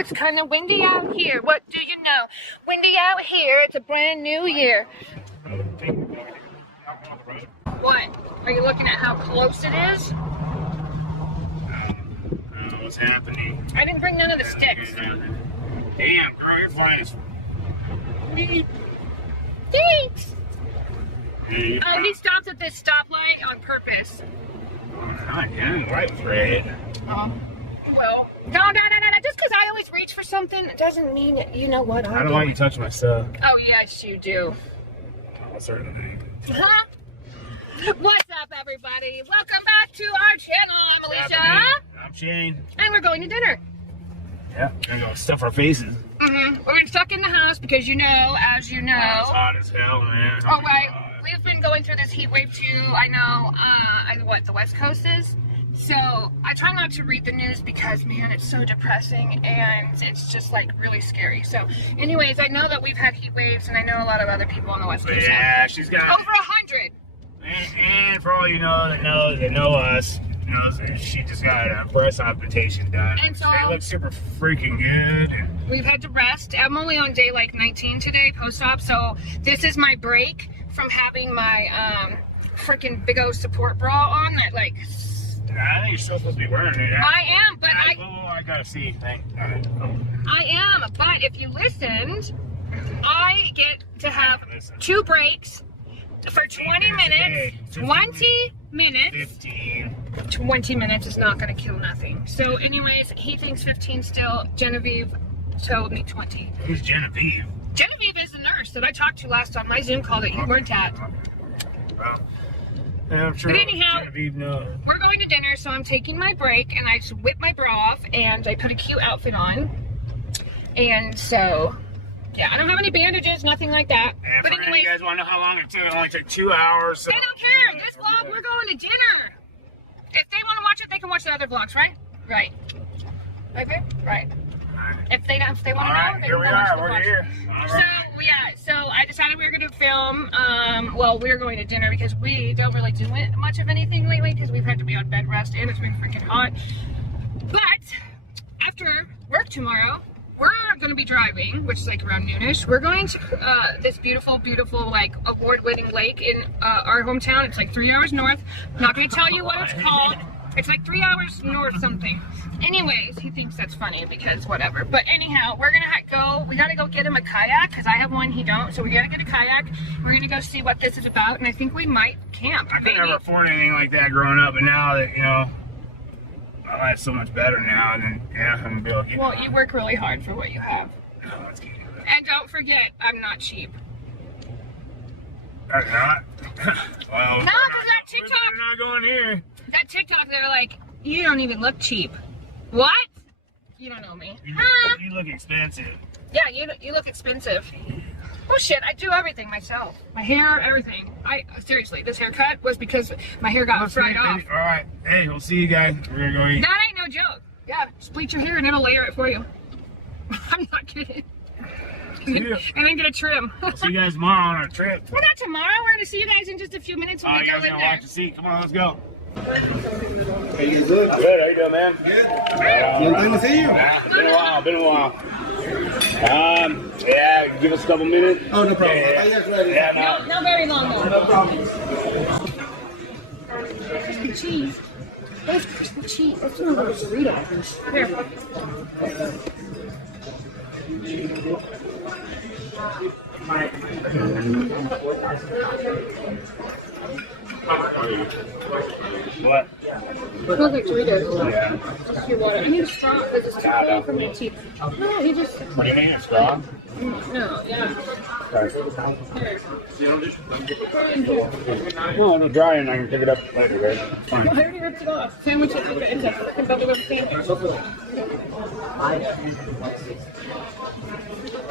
it's kind of windy out here. What do you know? Windy out here. It's a brand new year. What? Are you looking at how close it is? I don't know what's happening. I didn't bring none of the sticks. Damn, girl, you're flying. Thanks. Oh, he stopped at this stoplight on purpose. Yeah, right, Fred. Well, no. Just because I always reach for something doesn't mean that you know what I don't want you to touch my stuff. Oh, yes, you do. Oh, certainly. Huh? What's up, everybody? Welcome back to our channel. I'm Alicia. I'm Shane. And we're going to dinner. Yeah, we're gonna go stuff our faces. We're getting stuck in the house because as you know. It's hot as hell, man. Oh, right. We've been going through this heat wave too. I know what the West Coast is. So I try not to read the news because, man, it's so depressing and it's just like really scary. So anyways, I know that we've had heat waves and I know a lot of other people on the West Coast. Yeah, she's got over 100. And for all you know that know us, knows that she just got a breast augmentation done. And so it looks super freaking good. We've had to rest. I'm only on day like 19 today, post-op. So this is my break from having my freaking big old support bra on that like. I think you're still supposed to be wearing it. I am, but I gotta see. I am, but if you listened, I get to have 2 breaks for 20 minutes. 20 minutes. 15. 20 minutes is not gonna kill nothing. So anyways, he thinks 15 still. Genevieve told me 20. Who's Genevieve? Genevieve is the nurse that I talked to last on my Zoom call that you weren't at. Well, yeah, I'm sure. But anyhow, Genevieve knows. We're going to dinner, so I'm taking my break and I just whip my bra off and I put a cute outfit on. And so, yeah, I don't have any bandages, nothing like that. And but anyway, you guys want to know how long it took? It only took 2 hours. So. They don't care. This vlog, we're going to dinner. If they want to watch it, they can watch the other vlogs, right? Right. Okay? Right. If they want to know, they here can we go watch are. the We're vlogs. here. So yeah, so I decided we were going to film. Well, we're going to dinner because we don't really do much of anything lately because we've had to be on bed rest and it's been freaking hot. But after work tomorrow, we're going to be driving, which is like around noonish. We're going to this beautiful, like award-winning lake in our hometown. It's like 3 hours north. I'm not going to tell you what it's called. It's like 3 hours north something. Anyways, he thinks that's funny because whatever. But anyhow, we're gonna we gotta go get him a kayak because I have one, he don't. So we gotta get a kayak. We're gonna go see what this is about, and I think we might camp. I could never afford anything like that growing up, but now that my life's so much better now, and then I'm gonna be able to get. Well, you work really hard for what you have. Oh, let's get into it. And don't forget, I'm not cheap. That's not. Well, no, because that TikTok. We're not going here. That TikTok, they're like, you don't even look cheap. What? You don't know me. You look expensive. Yeah, you look expensive. Oh shit, I do everything myself. My hair, everything. Seriously, this haircut was because my hair got fried off. All right, hey, we'll see you guys. We're gonna go eat. That ain't no joke. Yeah, just bleach your hair and it'll layer it for you. I'm not kidding. And then get a trim. We'll see you guys tomorrow on our trip. Well, not tomorrow. We're gonna see you guys in just a few minutes when we go in there. Watch the seat. Come on, let's go. How you doing? Good, how you doing, man? Good. Long time to see you. Been a while. Yeah, give us a couple minutes. Oh, no problem. Yeah, Not very long though. No problem. Crispy cheese. That's crispy cheese. That's one of those Doritos. Here. What? It smells like Doritos. Yeah. Just your water. I need a straw because it's too cold for my teeth. No, he just. What do you mean, a straw? No, yeah. Sorry. Here. No, it'll dry and I can pick it up later, right? Fine. Well, I already ripped it off. Sandwich it. It's a freaking bubble wrap sandwich.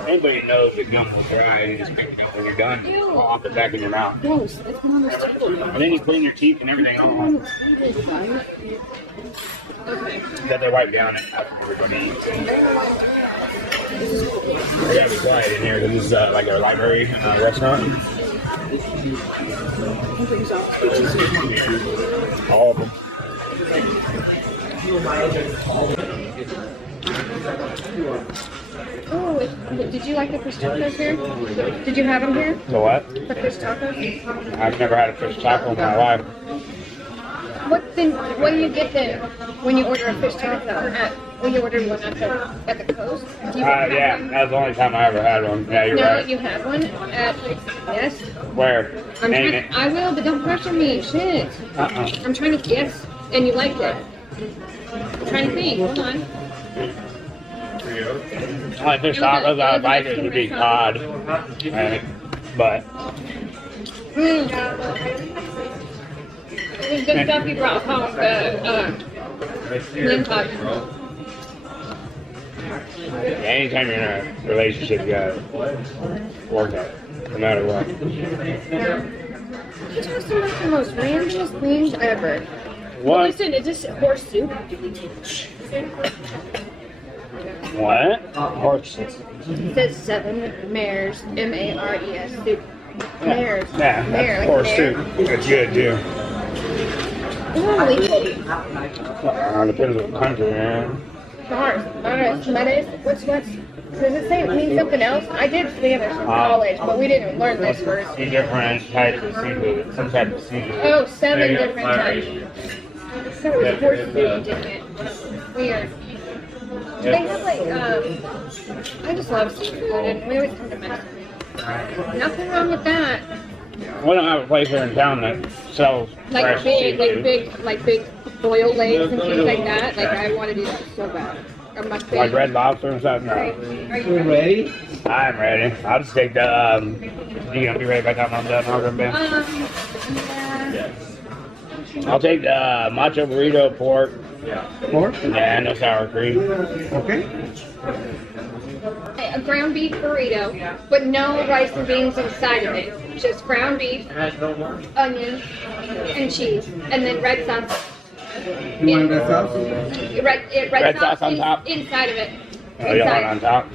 Anybody knows that gum will dry and you just pick it up when you're done. Ew. Off the back of your mouth. Gross. It's been on this table now. And then you clean your teeth and everything off. Okay. That they wipe down after we're going to eat. We gotta be quiet in here because this is like a library restaurant. All of them. Oh, did you like the fish tacos here? Did you have them here? The what? The fish tacos? I've never had a fish taco in my life. What do you get then when you order a fish taco when you order one at the coast? Do you have Yeah, one? that's the only time I ever had one. Yeah, you're No, right. you had one at, yes. Where? Name it. I will, but don't pressure me. Shit. I'm trying to, yes, and you liked it. I'm trying to think. Hold on. Only fish tacos I like it would be cod. Right? But It was good stuff you brought home, the limb cod. anytime you're in a relationship, you gotta work at it, no matter what. You talk about the most randomest things ever. What? Listen, is this horse soup? What? Horse. It says 7 mares, M-A-R-E-S, soup. Mares. Yeah, Mare, that's like horse mare. soup. That's good too. Holy Depends on the country, man. Alright, what's, does it say it means something else? I did Spanish in college, but we didn't learn this first. 3 different types of seafood. Some type of seafood. Oh, 7 different types. So it was horse soup, didn't it? Weird. They have like, I just love seafood, and we always come to Mexico. Nothing wrong with that. We don't have a place here in town that sells Like fresh big, seafood. like big boiled legs and things like that. Like I want to do that so bad. Or much big. Like Red Lobster and stuff? No. Are you You ready? I'm ready. I'll just take the, you gonna be ready by the time I'm done? I'll come back. yeah. I'll take the macho burrito pork. More? Yeah, no sour cream. Okay. A ground beef burrito, but no rice and beans inside of it. Just ground beef, onion, and cheese, and then red sauce. You want the sauce? Red sauce on top? Inside of it. Oh, you want it on top?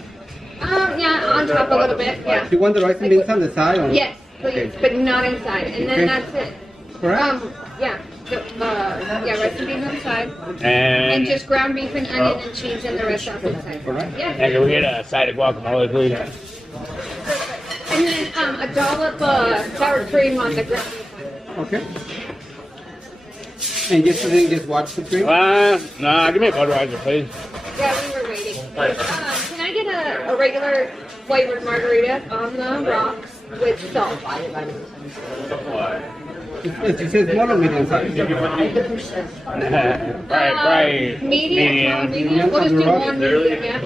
Yeah, on top a little bit. Yeah. You want the rice and beans on the side? Or? Yes, please, Okay. but not inside. And then Okay. that's it. Correct? Yeah. So, yeah, rice and beans on the side, and And just ground beef and onion and cheese and the red sauce inside. Alright. Yeah. and can we get a side of guacamole, please? And then a dollop sour cream on the ground beef. Okay. And yesterday, just watch the drink? Nah, give me a Budweiser, please. Yeah, we were waiting. Can I get a regular flavored margarita on the rocks with salt? It says small or medium size? Right. Medium. We'll just do one medium, yeah.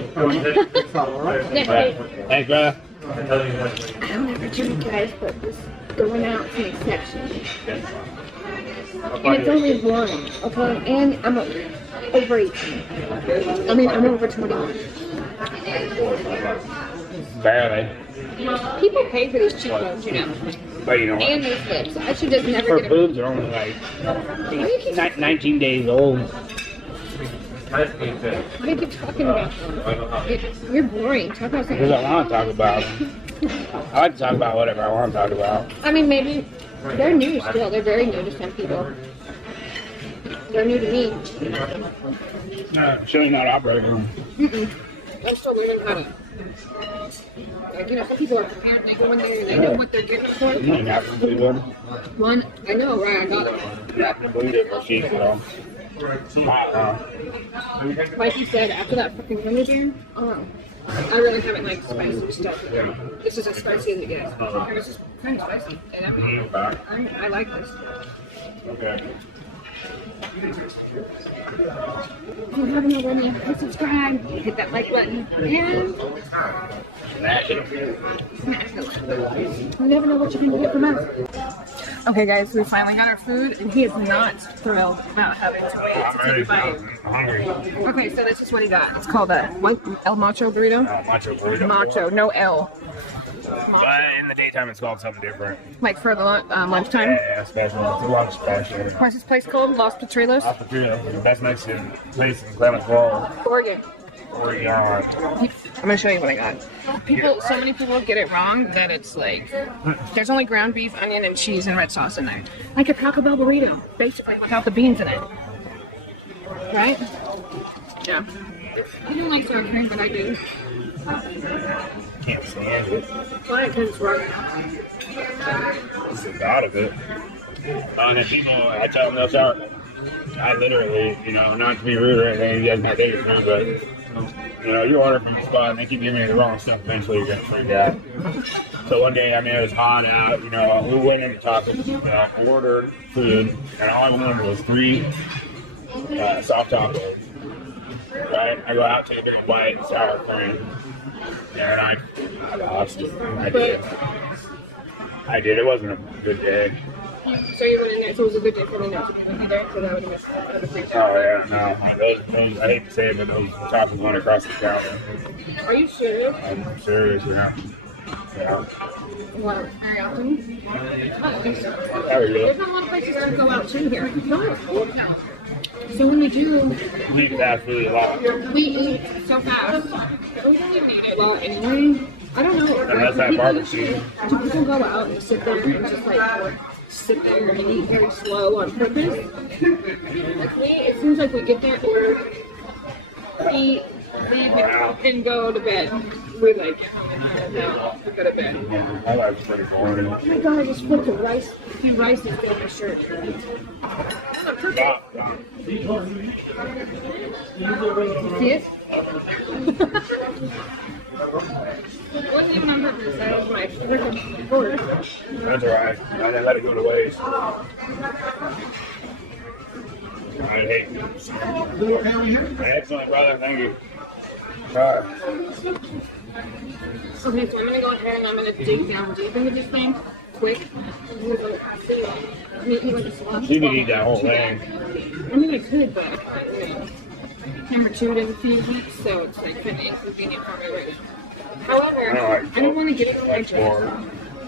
Salt, alright? Right. Thanks, brother. I don't ever drink, guys, but this going out is an exception. And it's only one, okay? And I'm over 18. I mean, I'm over 21. Barely. People pay for these cheapos, you know, But you know what? and these lips. I should just never Her get a... boobs are only like Why do you keep, 19 days old. why do you keep talking about them? You're boring. Talk about Because I something. want to talk about them. I like to talk about whatever I want to talk about. I mean, maybe they're new still. They're very new to some people. They're new to me. Surely not operating. I'm still learning how to. Like, you know, some people are prepared. They go in there and they know what they're getting for. You got to believe it. One, I know, right? I got it. You have to believe it, but she's so. Like you said, after that fucking gummy bear, oh, I really haven't liked spicy stuff. This is as spicy as it gets. And this is kind of spicy, and I like this. Okay. If you haven't already, hit subscribe, hit that like button, and Smash it. smash the like button. You never know what you're gonna get from us. Okay, guys, we finally got our food, and he is not thrilled about having to wait to take a bite. I'm hungry. Okay, so this is what he got. It's called a what? El Macho burrito. Oh, macho burrito. Macho, no L. But in the daytime, it's called something different. Like for the lunchtime. Yeah, special. It's a lunch special. What's this place called? Los Potreros? Papatrio, the best Mexican place in Clemens Falls, Oregon. Oregon. I'm gonna show you what I got. So many people get it wrong that it's like there's only ground beef, onion, and cheese and red sauce in there, like a Taco Bell burrito, basically without the beans in it. Right? Yeah. I don't like sour cream, but I do. Can't stand it. Why? Because it's right. It's the thought of it. And then people, I tell them no sour. I literally, you know, not to be rude or anything, you guys might take it from me, but, you know, you order from a spot and they keep giving you the wrong stuff, eventually you're going to freak out. So one day, I mean, it was hot out, you know, we went into Taco, ordered food, and all I wanted was 3 soft tacos. Right? I go out, take a white sour cream, and I lost it. I did. It wasn't a good day. So you went in there, so it was a good day for me not to be there, because I would have missed it. Oh, yeah, no. Those, I hate to say it, but those tacos went across the counter. Are you serious? I'm serious, yeah. Yeah. What, very often? There we go. There's not a lot of places to go out to here. No, it's cold now. So when we do, We eat fast food a lot. we eat so fast. We don't even eat it a lot anyway. I don't know. And that's that barbecue. People go out and sit there and just like sit there and eat very slow on purpose. Like me, it seems like we get there, order, eat, leave, and go to bed. We're like, no, we go to bed. My life's pretty boring. Oh my god, I just put the rice, a few rices down my shirt. On purpose. See it? It wasn't even on purpose, that was my freaking order. That's alright. I didn't let it go to waste. I hate it. Excellent, brother. Thank you. Right. Okay, so I'm gonna go ahead and I'm gonna dig down deep into this thing, quick. You can eat that whole thing. I mean, I could, but you know, number 2 doesn't feed weeks, so it's like kind of inconvenient for me right now. However, I don't want to get it on my dress.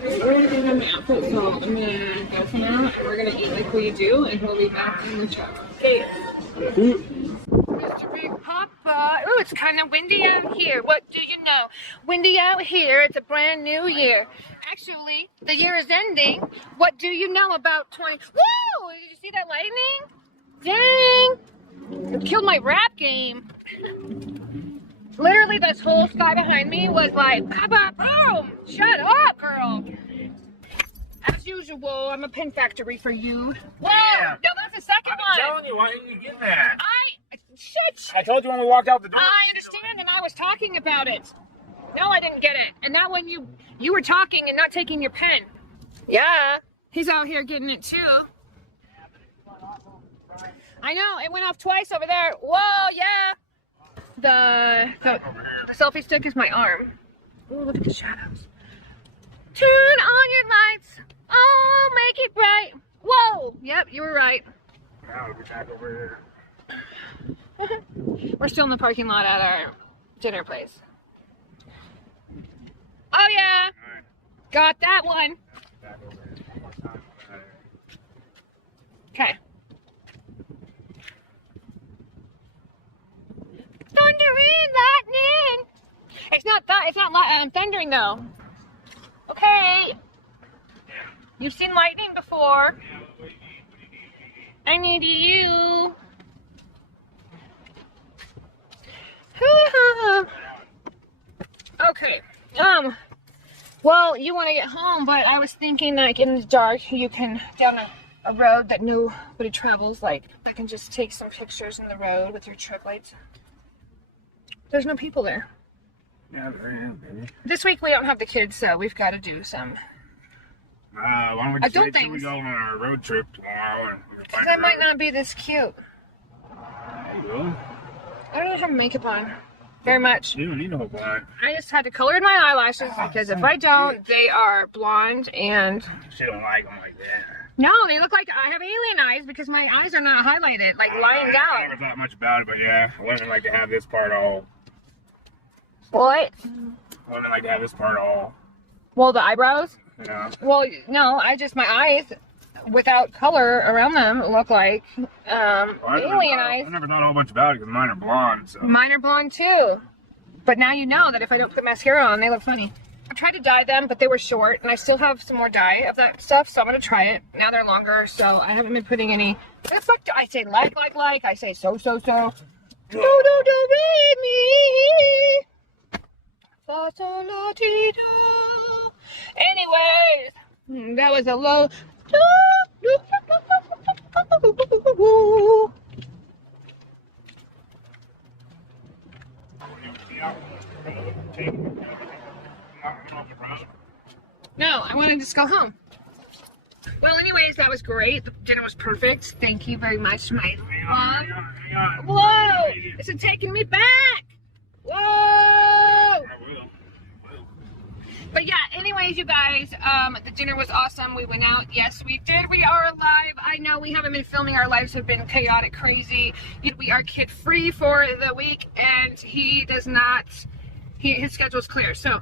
We're gonna get it on my outfit, so I'm gonna go for now, and we're gonna eat like we do, and we'll be back in the truck. Okay. Mr. Big Papa. Oh, it's kind of windy out here. What do you know? Windy out here. It's a brand new year. Actually, the year is ending. What do you know about 20? Woo! Did you see that lightning? Dang! It killed my rap game. Literally, this whole sky behind me was like, Papa, boom! Shut up, girl. As usual, I'm a pin factory for you. Whoa! Yeah. No, that's the second one. I'm telling you, why didn't you get that? Shit! I told you when we walked out the door. I understand, and I was talking about it. No, I didn't get it. And now when you were talking and not taking your pen. Yeah. He's out here getting it too. I know, it went off twice over there. Whoa, yeah. The selfie stick is my arm. Ooh, look at the shadows. Turn on your lights. Oh, make it bright. Whoa. Yep, you were right. Now we'll be back over here. We're still in the parking lot at our dinner place. Oh yeah, Right. got that one. Back over here one more time. Okay. Thunder and lightning. It's not thundering though. Okay. You've seen lightning before. I need you. Okay. Well, you want to get home, but I was thinking like in the dark, you can down a road that nobody travels. Like I can just take some pictures in the road with your trip lights. There's no people there. Yeah, there is, baby. This week we don't have the kids, so we've got to do some. Why don't we just don't wait till we think- go on our road trip tomorrow and we can find I a might road? not be this cute. Really? I don't have makeup on very much. You don't need a whole blind. I just had to color in my eyelashes because if I don't, they are blonde and She don't like them like that. no, they look like I have alien eyes because my eyes are not highlighted, like lying I down. never thought much about it, but yeah, women like to have this part all. What? Women like to have this part all. Well, the eyebrows? You know. Well, no, my eyes without color around them look like alien eyes. I never thought a whole bunch about it because mine are blonde. So. Mine are blonde too. But now you know that if I don't put mascara on, they look funny. I tried to dye them, but they were short, and I still have some more dye of that stuff, so I'm gonna try it. Now they're longer, so I haven't been putting any. It's like I say like, I say so. Do do do re mi. Fa sol la ti do. Anyways, that was a low. No, I wanted to just go home. Well, anyways, that was great. The dinner was perfect. Thank you very much, my mom. Whoa! This is taking me back. Whoa! But yeah, anyways, you guys, the dinner was awesome. We went out. Yes, we did. We are alive. I know we haven't been filming. Our lives have been chaotic, crazy. We are kid-free for the week, and he does not, his schedule's clear. So,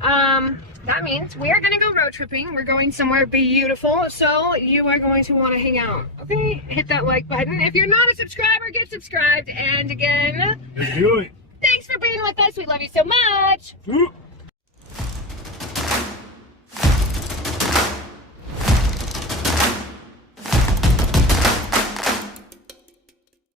that means we are going to go road tripping. We're going somewhere beautiful, so you are going to want to hang out. Okay? Hit that like button. If you're not a subscriber, get subscribed. And again, Let's do it. thanks for being with us. We love you so much.